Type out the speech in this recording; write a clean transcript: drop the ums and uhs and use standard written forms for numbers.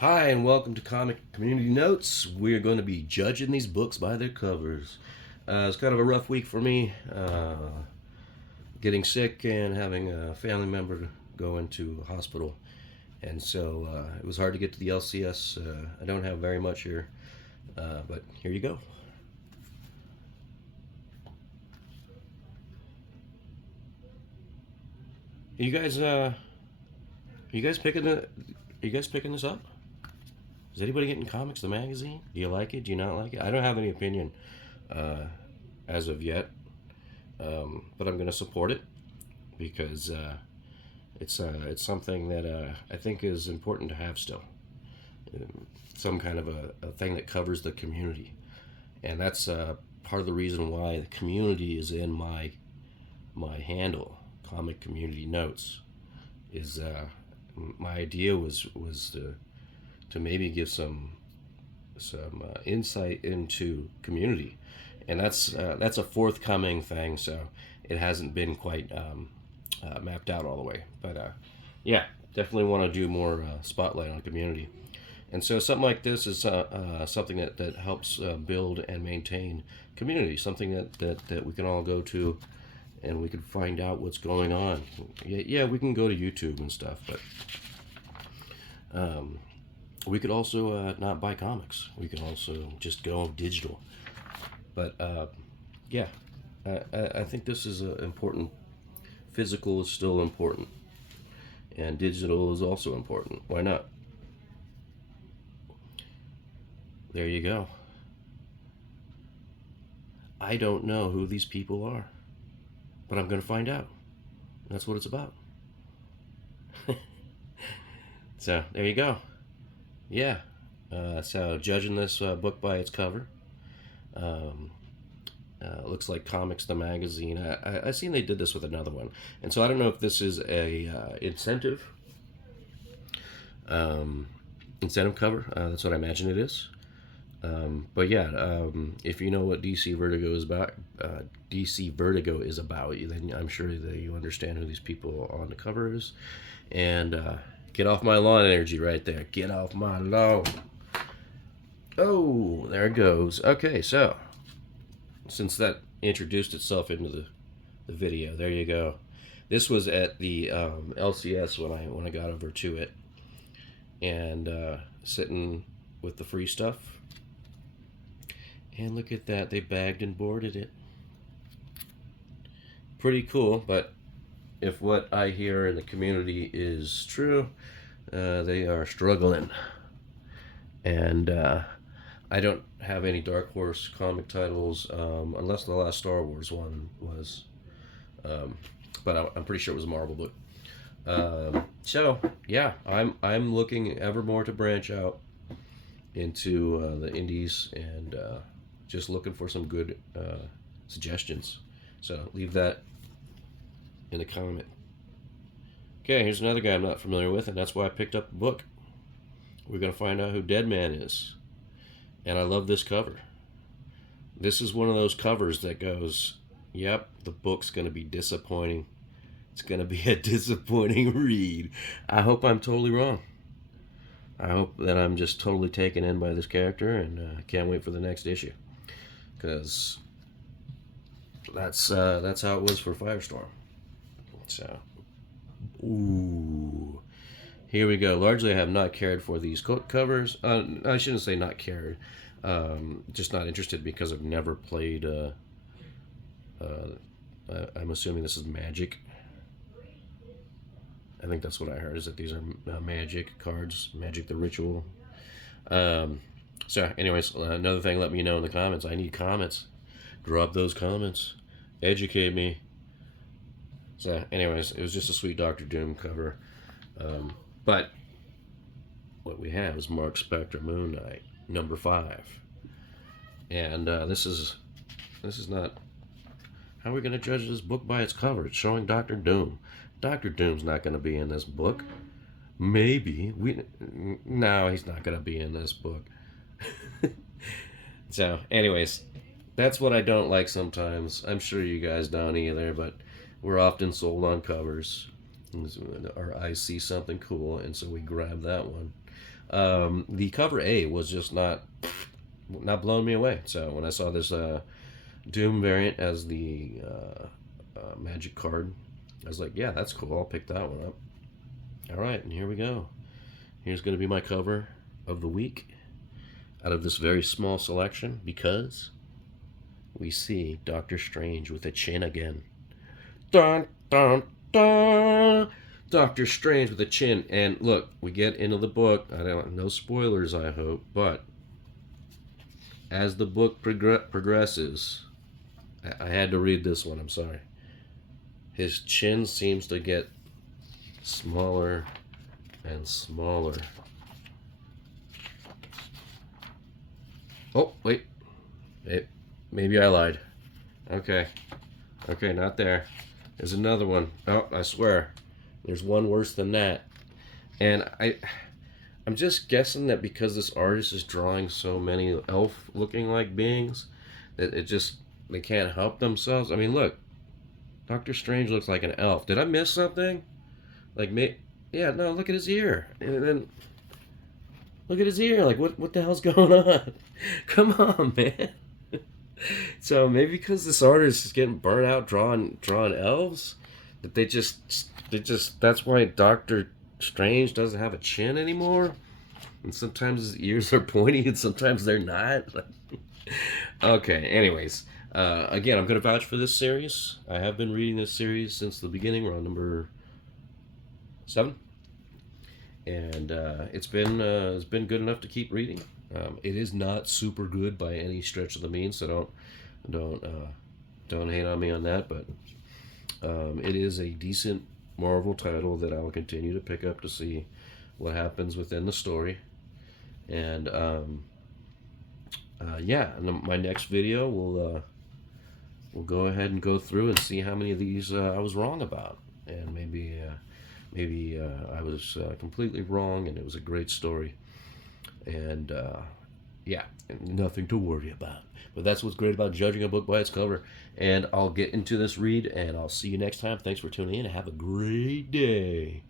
Hi, and welcome to Comic Community Notes. We're going to be judging these books by their covers. It's kind of a rough week for me, getting sick and having a family member go into a hospital. And so it was hard to get to the LCS. I don't have very much here, but here you go. You guys, you guys picking the? Are you guys picking this up? Is anybody getting Comics the magazine? Do you like it? Do you not like it? I don't have any opinion uh, as of yet, but I'm going to support it because it's something that I think is important to have still. Some kind of a thing that covers the community, and that's part of the reason why the community is in my handle, Comic Community Notes. Is My idea was to maybe give some insight into community, and that's a forthcoming thing. So it hasn't been quite mapped out all the way, but yeah, definitely want to do more spotlight on community. And so something like this is something that helps build and maintain community, something that we can all go to and we can find out what's going on. Yeah, we can go to YouTube and stuff, but we could also not buy comics. We can also just go digital. But yeah, I think this is important. Physical is still important, and digital is also important. Why not? There you go. I don't know who these people are, but I'm going to find out. That's what it's about. So there you go. Yeah. So judging this book by its cover, um, looks like Comics the magazine. I seen they did this with another one, and so I don't know if this is a incentive um, incentive cover. That's what I imagine it is. But yeah, if you know what DC Vertigo is about, then I'm sure that you understand who these people on the cover is. And get off my lawn energy right there. Get off my lawn. Oh, there it goes. Okay, so since that introduced itself into the video, there you go. This was at the LCS when I got over to it, and sitting with the free stuff. And look at that, they bagged and boarded it. Pretty cool, but if what I hear in the community is true, they are struggling. And I don't have any Dark Horse comic titles, unless the last Star Wars one was. Um, but I'm pretty sure it was a Marvel book. So yeah, I'm looking ever more to branch out into the indies and just looking for some good suggestions. So leave that in the comment. Okay, here's another guy I'm not familiar with, and that's why I picked up the book. We're going to find out who Deadman is. And I love this cover. This is one of those covers that goes, yep, the book's going to be disappointing. It's going to be a disappointing read. I hope I'm totally wrong. I hope that I'm just totally taken in by this character, and I can't wait for the next issue. Because that's how it was for Firestorm. So, ooh, here we go. Largely, I have not cared for these covers. I shouldn't say not cared. Just not interested because I've never played. I'm assuming this is Magic. I think that's what I heard. Is that these are Magic cards, Magic the Ritual. So, anyways, another thing. Let me know in the comments. I need comments. Drop those comments. Educate me. So, anyways, it was just a sweet Doctor Doom cover. But what we have is Mark Spector Moon Knight number 5, and this is not. How are we going to judge this book by its cover? It's showing Doctor Doom. Doctor Doom's not going to be in this book. Maybe no, he's not going to be in this book. So, anyways, that's what I don't like sometimes. I'm sure you guys don't either, but we're often sold on covers. Our eyes see something cool, and so we grab that one. The cover A was just not blowing me away. So when I saw this Doom variant as the magic card, I was like, yeah, that's cool. I'll pick that one up. All right, and here we go. Here's going to be my cover of the week out of this very small selection, because we see Doctor Strange with a chin again. Dun, dun, dun! Doctor Strange with a chin. And look, we get into the book. No spoilers, I hope, but as the book progresses, I had to read this one, I'm sorry. His chin seems to get smaller and smaller. Oh, wait. Maybe I lied. Okay, not there. There's another one. Oh, I swear. There's one worse than that. And I'm just guessing that because this artist is drawing so many elf-looking like beings, that they can't help themselves. I mean, look. Doctor Strange looks like an elf. Did I miss something? Yeah, no, look at his ear. And then look at his ear. Like, what the hell's going on? Come on, man. So maybe because this artist is getting burnt out drawing elves, that they just that's why Doctor Strange doesn't have a chin anymore. And sometimes his ears are pointy and sometimes they're not. Okay, anyways. Again, I'm going to vouch for this series. I have been reading this series since the beginning. We're on number 7. And it's been good enough to keep reading. It is not super good by any stretch of the means, so don't hate on me on that. But it is a decent Marvel title that I will continue to pick up to see what happens within the story. And yeah, and my next video we'll go ahead and go through and see how many of these I was wrong about, and maybe I was completely wrong and it was a great story. And yeah, nothing to worry about. But that's what's great about judging a book by its cover. And I'll get into this read, and I'll see you next time. Thanks for tuning in, and have a great day.